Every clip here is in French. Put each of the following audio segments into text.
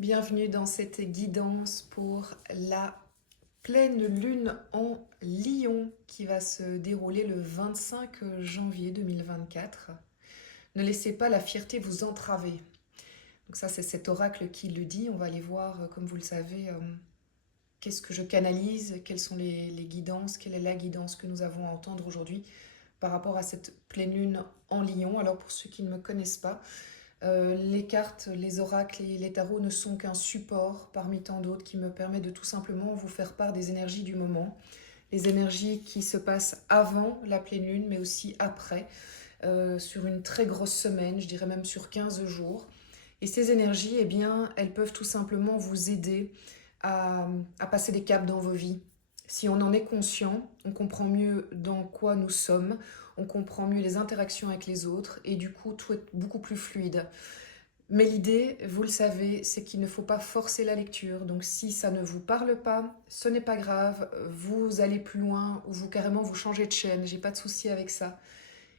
Bienvenue dans cette guidance pour la pleine lune en Lion qui va se dérouler le 25 janvier 2024. Ne laissez pas la fierté vous entraver. Donc ça, c'est cet oracle qui le dit. On va aller voir, comme vous le savez, qu'est-ce que je canalise, quelles sont les guidances, quelle est la guidance que nous avons à entendre aujourd'hui par rapport à cette pleine lune en Lion. Alors pour ceux qui ne me connaissent pas, les cartes, les oracles et les tarots ne sont qu'un support parmi tant d'autres qui me permet de tout simplement vous faire part des énergies du moment, les énergies qui se passent avant la pleine lune mais aussi après, sur une très grosse semaine, je dirais même sur 15 jours. Et ces énergies, eh bien, elles peuvent tout simplement vous aider à passer des caps dans vos vies. Si on en est conscient, on comprend mieux dans quoi nous sommes, on comprend mieux les interactions avec les autres et du coup tout est beaucoup plus fluide. Mais l'idée, vous le savez, c'est qu'il ne faut pas forcer la lecture. Donc si ça ne vous parle pas, ce n'est pas grave, vous allez plus loin ou vous carrément vous changez de chaîne, j'ai pas de souci avec ça.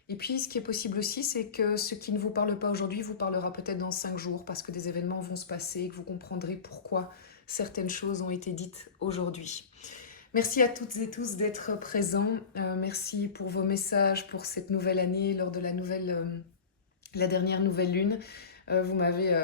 Et puis ce qui est possible aussi, c'est que ce qui ne vous parle pas aujourd'hui vous parlera peut-être dans 5 jours parce que des événements vont se passer et que vous comprendrez pourquoi certaines choses ont été dites aujourd'hui. Merci à toutes et tous d'être présents. Merci pour vos messages pour cette nouvelle année lors de la dernière nouvelle lune. Vous m'avez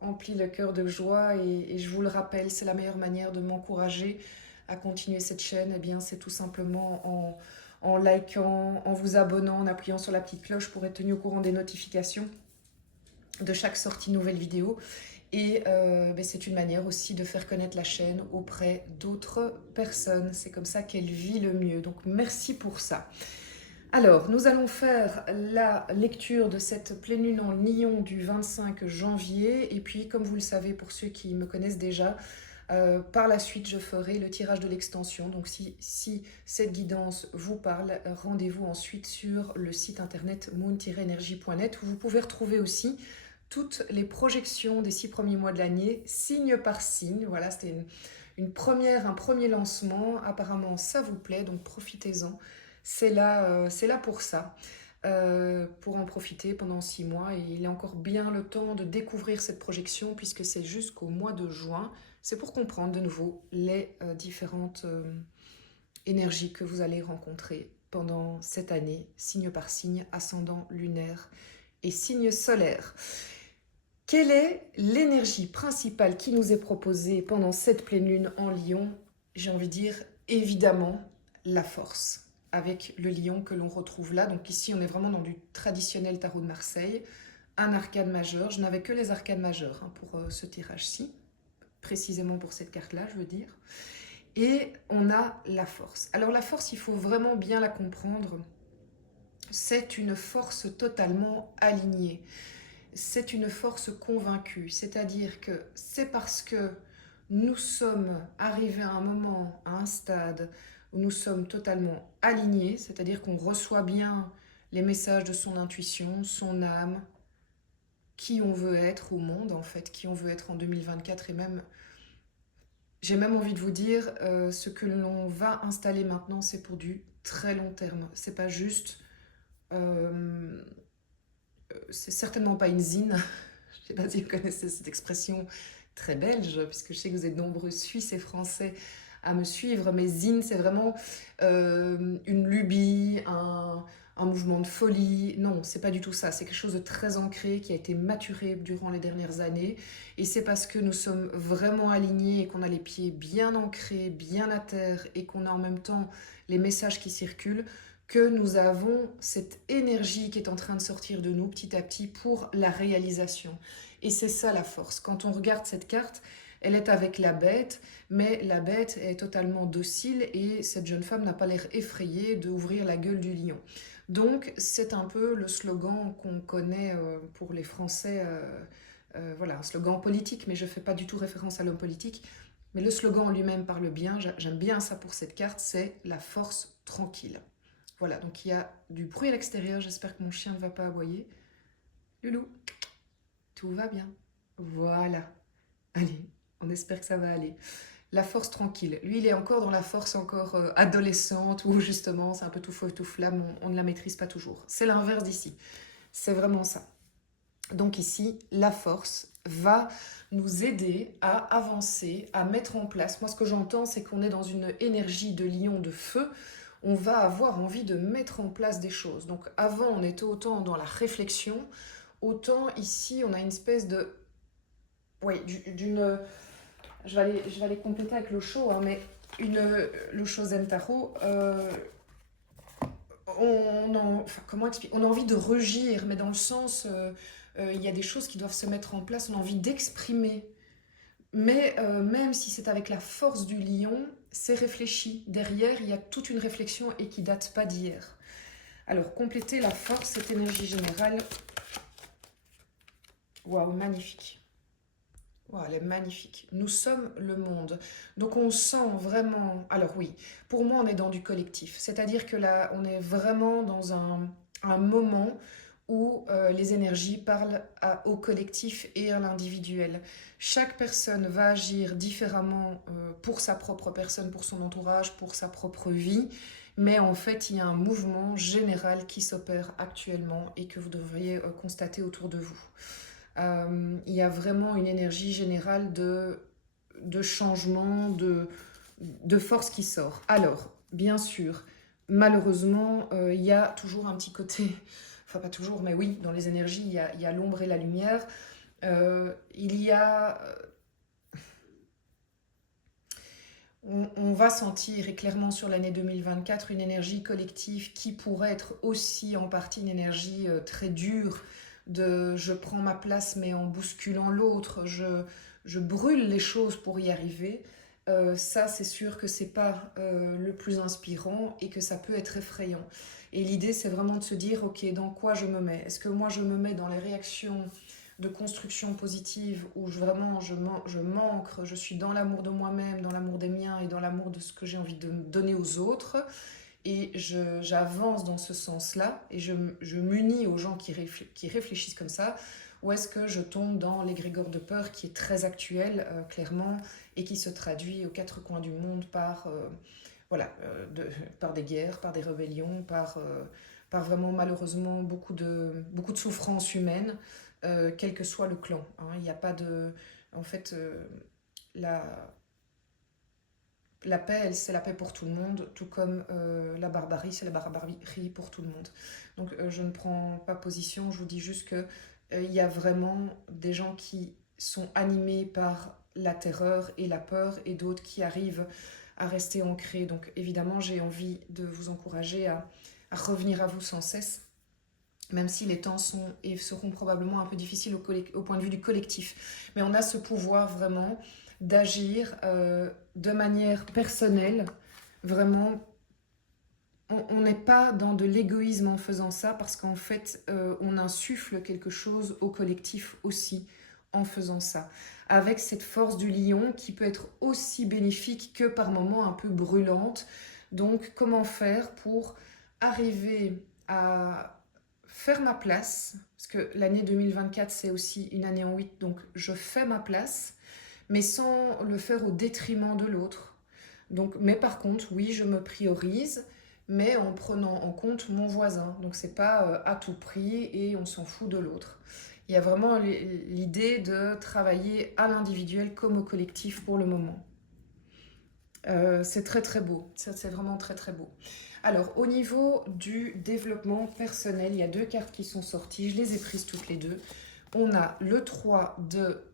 empli le cœur de joie et je vous le rappelle, c'est la meilleure manière de m'encourager à continuer cette chaîne. Eh bien, c'est tout simplement en likant, en vous abonnant, en appuyant sur la petite cloche pour être tenu au courant des notifications de chaque sortie nouvelle vidéo. Et c'est une manière aussi de faire connaître la chaîne auprès d'autres personnes. C'est comme ça qu'elle vit le mieux. Donc merci pour ça. Alors, nous allons faire la lecture de cette pleine lune en Lion du 25 janvier. Et puis, comme vous le savez, pour ceux qui me connaissent déjà, par la suite, je ferai le tirage de l'extension. Donc, si cette guidance vous parle, rendez-vous ensuite sur le site internet moon-energy.net où vous pouvez retrouver aussi toutes les projections des 6 premiers mois de l'année, signe par signe. Voilà, c'était un premier lancement. Apparemment, ça vous plaît, donc profitez-en. C'est là pour ça, pour en profiter pendant 6 mois. Et il est encore bien le temps de découvrir cette projection puisque c'est jusqu'au mois de juin. C'est pour comprendre de nouveau les différentes énergies que vous allez rencontrer pendant cette année, signe par signe, ascendant lunaire et signe solaire. Quelle est l'énergie principale qui nous est proposée pendant cette pleine lune en Lion? J'ai envie de dire évidemment la force, avec le lion que l'on retrouve là. Donc ici on est vraiment dans du traditionnel tarot de Marseille, un arcane majeur. Je n'avais que les arcanes majeures pour ce tirage-ci, précisément pour cette carte-là je veux dire. Et on a la force. Alors la force, il faut vraiment bien la comprendre. C'est une force totalement alignée. C'est une force convaincue, c'est-à-dire que c'est parce que nous sommes arrivés à un moment, à un stade où nous sommes totalement alignés, c'est-à-dire qu'on reçoit bien les messages de son intuition, son âme, qui on veut être au monde en fait, qui on veut être en 2024 et même, j'ai même envie de vous dire, ce que l'on va installer maintenant, c'est pour du très long terme. C'est pas juste... c'est certainement pas une zine. Je ne sais pas si vous connaissez cette expression très belge, puisque je sais que vous êtes nombreux Suisses et Français à me suivre, mais zine, c'est vraiment une lubie, un mouvement de folie. Non, c'est pas du tout ça. C'est quelque chose de très ancré qui a été maturé durant les dernières années. Et c'est parce que nous sommes vraiment alignés et qu'on a les pieds bien ancrés, bien à terre et qu'on a en même temps les messages qui circulent que nous avons cette énergie qui est en train de sortir de nous petit à petit pour la réalisation. Et c'est ça la force. Quand on regarde cette carte, elle est avec la bête, mais la bête est totalement docile et cette jeune femme n'a pas l'air effrayée d'ouvrir la gueule du lion. Donc c'est un peu le slogan qu'on connaît pour les Français, voilà, un slogan politique, mais je ne fais pas du tout référence à l'homme politique. Mais le slogan en lui-même parle bien, j'aime bien ça pour cette carte, c'est la force tranquille. Voilà, donc il y a du bruit à l'extérieur, j'espère que mon chien ne va pas aboyer. Loulou, tout va bien. Voilà. Allez, on espère que ça va aller. La force tranquille. Lui, il est encore dans la force encore adolescente, où justement, c'est un peu tout feu, tout flamme, on ne la maîtrise pas toujours. C'est l'inverse d'ici. C'est vraiment ça. Donc ici, la force va nous aider à avancer, à mettre en place. Moi, ce que j'entends, c'est qu'on est dans une énergie de lion de feu. On va avoir envie de mettre en place des choses. Donc avant, on était autant dans la réflexion, autant ici, on a une espèce de... Oui, d'une... je vais aller compléter avec le show, hein, mais le show Zentaro, comment expliquer? On a envie de rugir, mais dans le sens, il y a des choses qui doivent se mettre en place, on a envie d'exprimer. Mais même si c'est avec la force du lion, c'est réfléchi. Derrière, il y a toute une réflexion et qui date pas d'hier. Alors, compléter la force, cette énergie générale. Waouh, magnifique. Wow, elle est magnifique. Nous sommes le monde. Donc on sent vraiment... Alors oui, pour moi on est dans du collectif. C'est-à-dire que là on est vraiment dans un moment où les énergies parlent au collectif et à l'individuel. Chaque personne va agir différemment pour sa propre personne, pour son entourage, pour sa propre vie. Mais en fait il y a un mouvement général qui s'opère actuellement et que vous devriez constater autour de vous. Il y a vraiment une énergie générale de changement, de force qui sort. Alors, bien sûr, malheureusement, il y a toujours un petit côté, enfin pas toujours, mais oui, dans les énergies, il y a l'ombre et la lumière. Il y a... On va sentir, et clairement sur l'année 2024, une énergie collective qui pourrait être aussi en partie une énergie très dure, de je prends ma place mais en bousculant l'autre, je brûle les choses pour y arriver. Ça, c'est sûr que c'est pas le plus inspirant et que ça peut être effrayant. Et l'idée, c'est vraiment de se dire, ok, dans quoi je me mets? Est-ce que moi, je me mets dans les réactions de construction positive où vraiment je m'ancre, je suis dans l'amour de moi-même, dans l'amour des miens et dans l'amour de ce que j'ai envie de donner aux autres? Et j'avance dans ce sens-là et je m'unis aux gens qui réfléchissent comme ça. Ou est-ce que je tombe dans l'égrégore de peur qui est très actuel, clairement, et qui se traduit aux quatre coins du monde par, voilà, par des guerres, par des rébellions, par vraiment malheureusement beaucoup de souffrances humaines, quel que soit le clan, hein. Il n'y a pas de... En fait, la, la paix, c'est la paix pour tout le monde, tout comme la barbarie, c'est la barbarie pour tout le monde. Donc je ne prends pas position, je vous dis juste que il y a vraiment des gens qui sont animés par la terreur et la peur et d'autres qui arrivent à rester ancrés. Donc évidemment, j'ai envie de vous encourager à revenir à vous sans cesse, même si les temps sont et seront probablement un peu difficiles au point de vue du collectif. Mais on a ce pouvoir vraiment d'agir de manière personnelle, vraiment. On n'est pas dans de l'égoïsme en faisant ça, parce qu'en fait, on insuffle quelque chose au collectif aussi en faisant ça. Avec cette force du lion qui peut être aussi bénéfique que par moments un peu brûlante. Donc, comment faire pour arriver à faire ma place? Parce que l'année 2024, c'est aussi une année en 8, donc je fais ma place, mais sans le faire au détriment de l'autre. Donc, mais par contre, oui, je me priorise, mais en prenant en compte mon voisin. Donc, c'est pas à tout prix et on s'en fout de l'autre. Il y a vraiment l'idée de travailler à l'individuel comme au collectif pour le moment. C'est très très beau, c'est vraiment très très beau. Alors, au niveau du développement personnel, il y a deux cartes qui sont sorties, je les ai prises toutes les deux. On a le 3 de...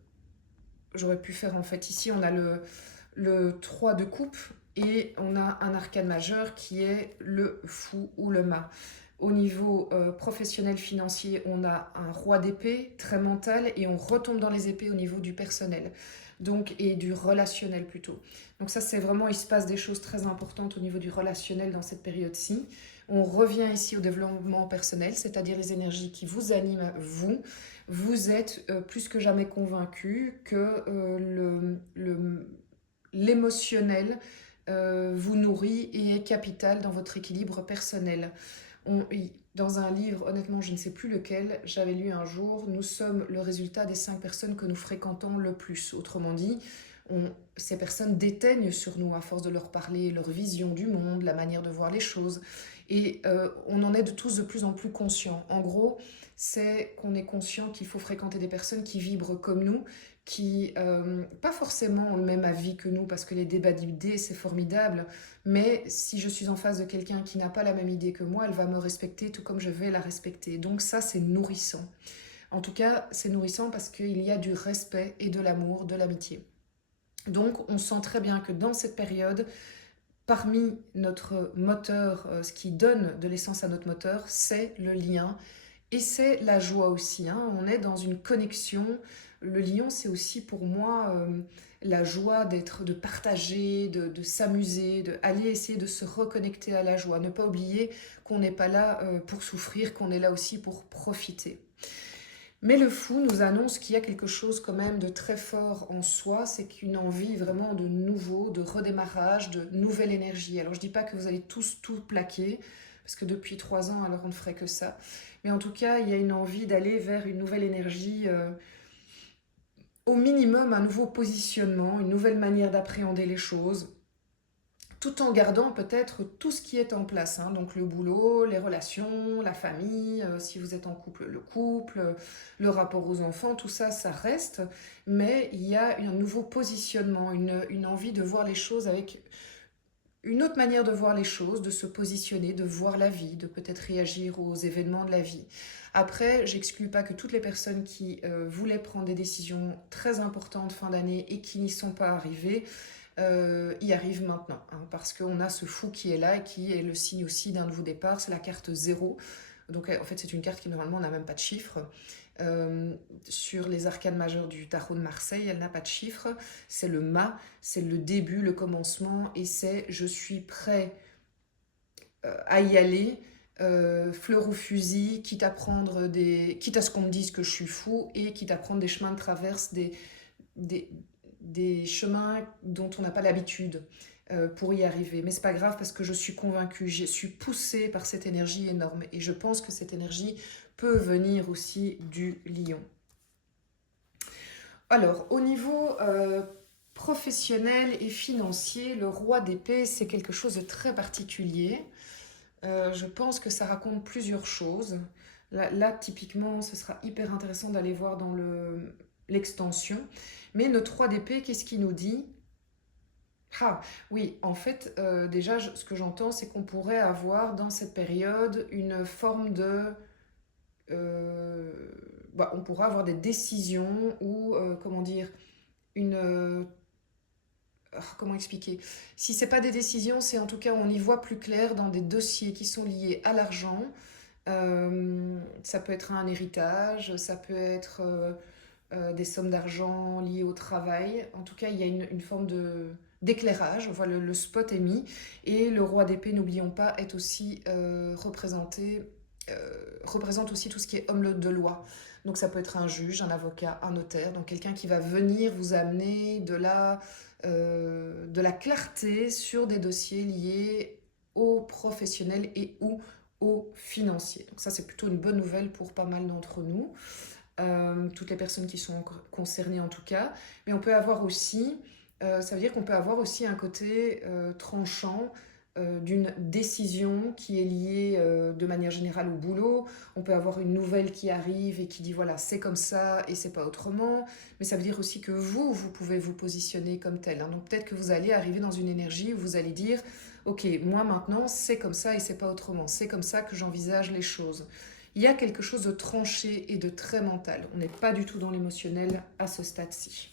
J'aurais pu faire en fait ici, on a le 3 de coupe et on a un arcane majeur qui est le fou ou le mât. Au niveau professionnel financier, on a un roi d'épée très mental et on retombe dans les épées au niveau du personnel, donc, et du relationnel plutôt. Donc ça, c'est vraiment, il se passe des choses très importantes au niveau du relationnel dans cette période-ci. On revient ici au développement personnel, c'est-à-dire les énergies qui vous animent, vous. Vous êtes plus que jamais convaincu que l'émotionnel vous nourrit et est capital dans votre équilibre personnel. Dans un livre, honnêtement, je ne sais plus lequel, j'avais lu un jour, nous sommes le résultat des 5 personnes que nous fréquentons le plus. Autrement dit, ces personnes déteignent sur nous à force de leur parler leur vision du monde, la manière de voir les choses. Et on en est tous de plus en plus conscients. En gros, c'est qu'on est conscient qu'il faut fréquenter des personnes qui vibrent comme nous, qui, pas forcément ont le même avis que nous, parce que les débats d'idées, c'est formidable, mais si je suis en face de quelqu'un qui n'a pas la même idée que moi, elle va me respecter tout comme je vais la respecter. Donc ça, c'est nourrissant. En tout cas, c'est nourrissant parce qu'il y a du respect et de l'amour, de l'amitié. Donc on sent très bien que dans cette période, parmi notre moteur, ce qui donne de l'essence à notre moteur, c'est le lien et c'est la joie aussi, hein. On est dans une connexion. Le lion, c'est aussi pour moi la joie d'être, de partager, de s'amuser, de aller essayer de se reconnecter à la joie. Ne pas oublier qu'on n'est pas là pour souffrir, qu'on est là aussi pour profiter. Mais le fou nous annonce qu'il y a quelque chose quand même de très fort en soi, c'est qu'une envie vraiment de nouveau, de redémarrage, de nouvelle énergie. Alors je dis pas que vous allez tous tout plaquer, parce que depuis 3 ans, alors on ne ferait que ça. Mais en tout cas, il y a une envie d'aller vers une nouvelle énergie, au minimum un nouveau positionnement, une nouvelle manière d'appréhender les choses, tout en gardant peut-être tout ce qui est en place, hein. Donc le boulot, les relations, la famille, si vous êtes en couple, le couple, le rapport aux enfants, tout ça, ça reste, mais il y a un nouveau positionnement, une envie de voir les choses avec une autre manière de voir les choses, de se positionner, de voir la vie, de peut-être réagir aux événements de la vie. Après, j'exclus pas que toutes les personnes qui voulaient prendre des décisions très importantes fin d'année et qui n'y sont pas arrivées, y arrivent maintenant, hein, parce qu'on a ce fou qui est là et qui est le signe aussi d'un nouveau départ, c'est la carte 0. Donc en fait c'est une carte qui normalement n'a même pas de chiffre. Sur les arcanes majeures du tarot de Marseille, elle n'a pas de chiffre, c'est le mât, c'est le début, le commencement, et c'est je suis prêt à y aller, fleur au fusil, quitte à quitte à ce qu'on me dise que je suis fou, et quitte à prendre des chemins de traverse, des, des chemins dont on n'a pas l'habitude pour y arriver. Mais c'est pas grave parce que je suis convaincue, je suis poussée par cette énergie énorme et je pense que cette énergie peut venir aussi du lion. Alors, au niveau professionnel et financier, le roi d'épée, c'est quelque chose de très particulier. Je pense que ça raconte plusieurs choses. Là, typiquement, ce sera hyper intéressant d'aller voir dans l'extension. Mais notre roi d'épée, qu'est-ce qu'il nous dit? Ah, oui, en fait, déjà, ce que j'entends, c'est qu'on pourrait avoir dans cette période une forme de... euh, on pourrait avoir des décisions ou, comment dire, une... comment expliquer? Si c'est pas des décisions, c'est en tout cas, on y voit plus clair dans des dossiers qui sont liés à l'argent. Ça peut être un héritage, ça peut être des sommes d'argent liées au travail. En tout cas, il y a une forme d'éclairage. Voilà, le spot est mis. Et le roi d'épée, n'oublions pas, est aussi représente aussi tout ce qui est homme de loi. Donc ça peut être un juge, un avocat, un notaire, donc quelqu'un qui va venir vous amener de la clarté sur des dossiers liés aux professionnels et ou aux financiers. Donc ça, c'est plutôt une bonne nouvelle pour pas mal d'entre nous, toutes les personnes qui sont concernées en tout cas. Mais on peut avoir aussi, ça veut dire qu'on peut avoir aussi un côté tranchant d'une décision qui est liée de manière générale au boulot. On peut avoir une nouvelle qui arrive et qui dit voilà, c'est comme ça et c'est pas autrement. Mais ça veut dire aussi que vous pouvez vous positionner comme tel, hein. Donc peut-être que vous allez arriver dans une énergie où vous allez dire ok, moi maintenant c'est comme ça et c'est pas autrement. C'est comme ça que j'envisage les choses. Il y a quelque chose de tranché et de très mental. On n'est pas du tout dans l'émotionnel à ce stade-ci.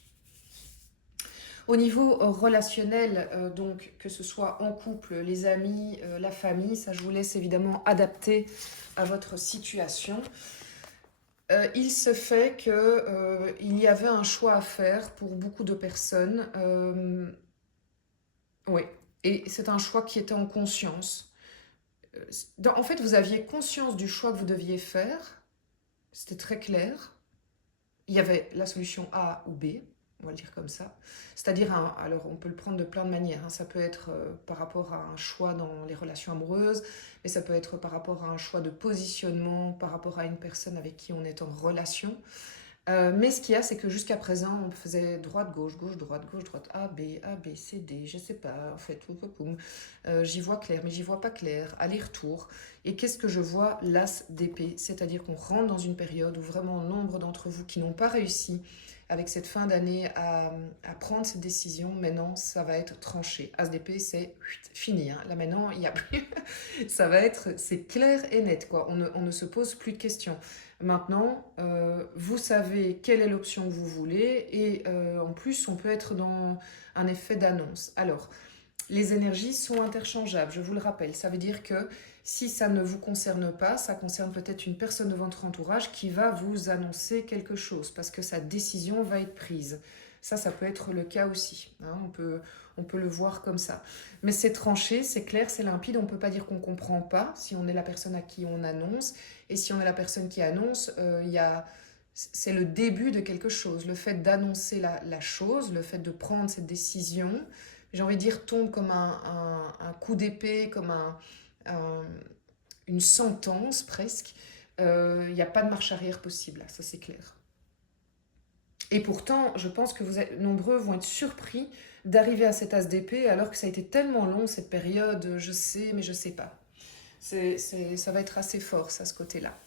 Au niveau relationnel, donc que ce soit en couple, les amis, la famille, ça je vous laisse évidemment adapter à votre situation. Il se fait qu'il y avait un choix à faire pour beaucoup de personnes. Oui, et c'est un choix qui était en conscience. En fait, vous aviez conscience du choix que vous deviez faire. C'était très clair. Il y avait la solution A ou B, on va le dire comme ça. C'est-à-dire, alors on peut le prendre de plein de manières, hein. Ça peut être par rapport à un choix dans les relations amoureuses, mais ça peut être par rapport à un choix de positionnement, par rapport à une personne avec qui on est en relation. Mais ce qu'il y a, c'est que jusqu'à présent, on faisait droite, gauche, gauche, droite, A, B, C, D, je sais pas, en fait, j'y vois clair, mais j'y vois pas clair, aller-retour. Et qu'est-ce que je vois? L'as d'épée, c'est-à-dire qu'on rentre dans une période où vraiment nombre d'entre vous qui n'ont pas réussi avec cette fin d'année à prendre cette décision, maintenant, ça va être tranché. As d'épée, c'est fini, hein. Là maintenant, il y a plus... ça va être, c'est clair et net, quoi. On ne se pose plus de questions. Maintenant, vous savez quelle est l'option que vous voulez et en plus, on peut être dans un effet d'annonce. Alors, les énergies sont interchangeables, je vous le rappelle. Ça veut dire que si ça ne vous concerne pas, ça concerne peut-être une personne de votre entourage qui va vous annoncer quelque chose parce que sa décision va être prise. Ça peut être le cas aussi, hein, on peut le voir comme ça. Mais c'est tranché, c'est clair, c'est limpide, on ne peut pas dire qu'on ne comprend pas si on est la personne à qui on annonce. Et si on est la personne qui annonce, c'est le début de quelque chose. Le fait d'annoncer la chose, le fait de prendre cette décision, j'ai envie de dire, tombe comme un coup d'épée, comme un- une sentence presque. Il n'y a pas de marche arrière possible, là, ça c'est clair. Et pourtant, je pense que nombreux vont être surpris d'arriver à cet as d'épée alors que ça a été tellement long cette période, je sais, mais je sais pas. Ça va être assez fort, ça, ce côté-là.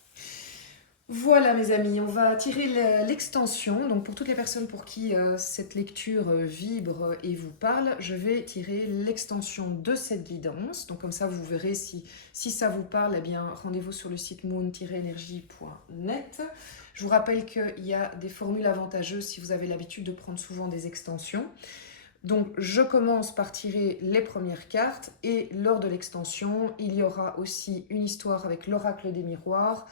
Voilà mes amis, on va tirer l'extension. Donc pour toutes les personnes pour qui cette lecture vibre et vous parle, je vais tirer l'extension de cette guidance. Donc comme ça vous verrez si ça vous parle, eh bien rendez-vous sur le site moon-energie.net. Je vous rappelle qu'il y a des formules avantageuses si vous avez l'habitude de prendre souvent des extensions. Donc je commence par tirer les premières cartes et lors de l'extension, il y aura aussi une histoire avec l'oracle des miroirs,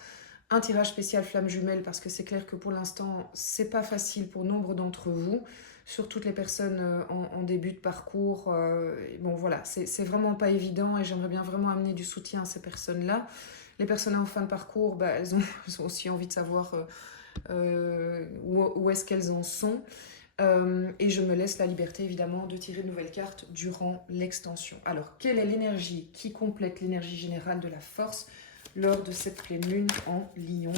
un tirage spécial flamme jumelle parce que c'est clair que pour l'instant, c'est pas facile pour nombre d'entre vous, sur toutes les personnes en début de parcours. Bon voilà, c'est vraiment pas évident et j'aimerais bien vraiment amener du soutien à ces personnes-là. Les personnes en fin de parcours, bah, elles ont aussi envie de savoir où est-ce qu'elles en sont. Et je me laisse la liberté évidemment de tirer de nouvelles cartes durant l'extension. Alors, quelle est l'énergie qui complète l'énergie générale de la force lors de cette pleine lune en Lion?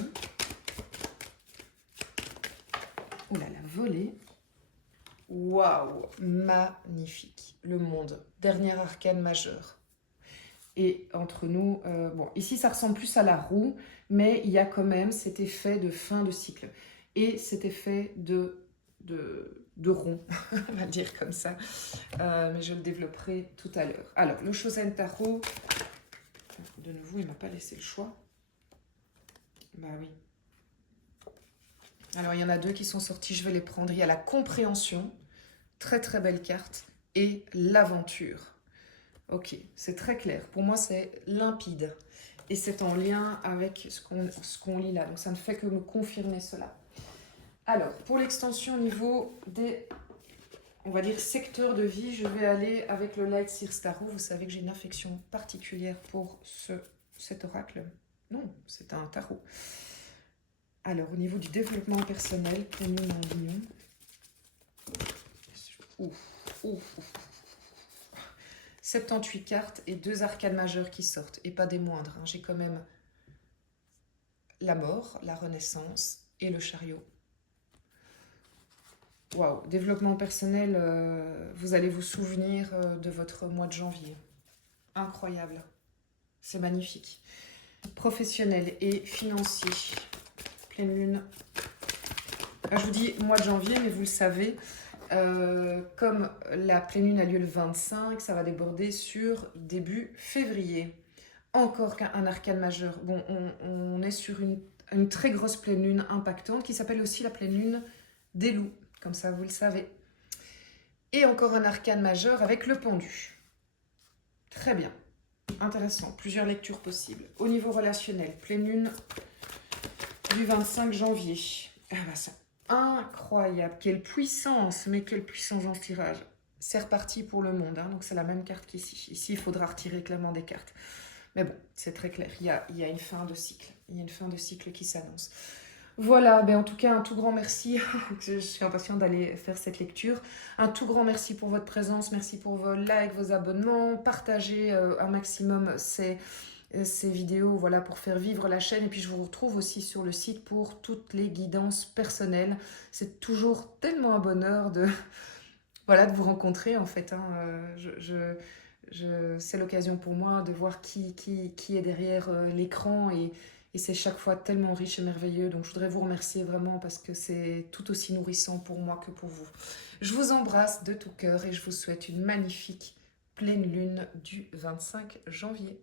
Oh là, la volée. Waouh, magnifique. Le monde, dernier arcane majeur. Et entre nous, bon, ici ça ressemble plus à la roue, mais il y a quand même cet effet de fin de cycle. Et cet effet de rond, on va le dire comme ça. Mais je le développerai tout à l'heure. Alors, le Shosen Tarot, de nouveau, il ne m'a pas laissé le choix. Bah oui. Alors, il y en a deux qui sont sortis, je vais les prendre. Il y a la compréhension, très très belle carte, et l'aventure. Ok, c'est très clair. Pour moi, c'est limpide. Et c'est en lien avec ce qu'on lit là. Donc, ça ne fait que me confirmer cela. Alors, pour l'extension au niveau des, on va dire, secteurs de vie, je vais aller avec le Light Seer Tarot. Vous savez que j'ai une affection particulière pour cet oracle. Non, c'est un tarot. Alors, au niveau du développement personnel, pour nous en Lion. Ouf, ouf, ouf. 78 cartes et 2 arcanes majeures qui sortent, et pas des moindres. Hein. J'ai quand même la mort, la renaissance et le chariot. Waouh, développement personnel, vous allez vous souvenir de votre mois de janvier. Incroyable, c'est magnifique. Professionnel et financier, pleine lune. Je vous dis mois de janvier, mais vous le savez, comme la pleine lune a lieu le 25, ça va déborder sur début février. Encore un arcane majeur. Bon, on est sur une très grosse pleine lune impactante qui s'appelle aussi la pleine lune des loups, comme ça vous le savez. Et encore un arcane majeur avec le pendu. Très bien, intéressant, plusieurs lectures possibles. Au niveau relationnel, pleine lune du 25 janvier. Ah bah ça, incroyable, quelle puissance, mais quelle puissance dans ce tirage. C'est reparti pour le monde, hein, donc c'est la même carte qu'ici. Ici, il faudra retirer clairement des cartes. Mais bon, c'est très clair, il y a une fin de cycle. Il y a une fin de cycle qui s'annonce. Voilà, ben en tout cas, un tout grand merci. Je suis impatiente d'aller faire cette lecture. Un tout grand merci pour votre présence, merci pour vos likes, vos abonnements. Partagez un maximum ces vidéos, voilà, pour faire vivre la chaîne. Et puis je vous retrouve aussi sur le site pour toutes les guidances personnelles. C'est toujours tellement un bonheur de, voilà, de vous rencontrer en fait, hein. C'est l'occasion pour moi de voir qui est derrière l'écran et c'est chaque fois tellement riche et merveilleux. Donc je voudrais vous remercier vraiment parce que c'est tout aussi nourrissant pour moi que pour vous. Je vous embrasse de tout cœur et je vous souhaite une magnifique pleine lune du 25 janvier.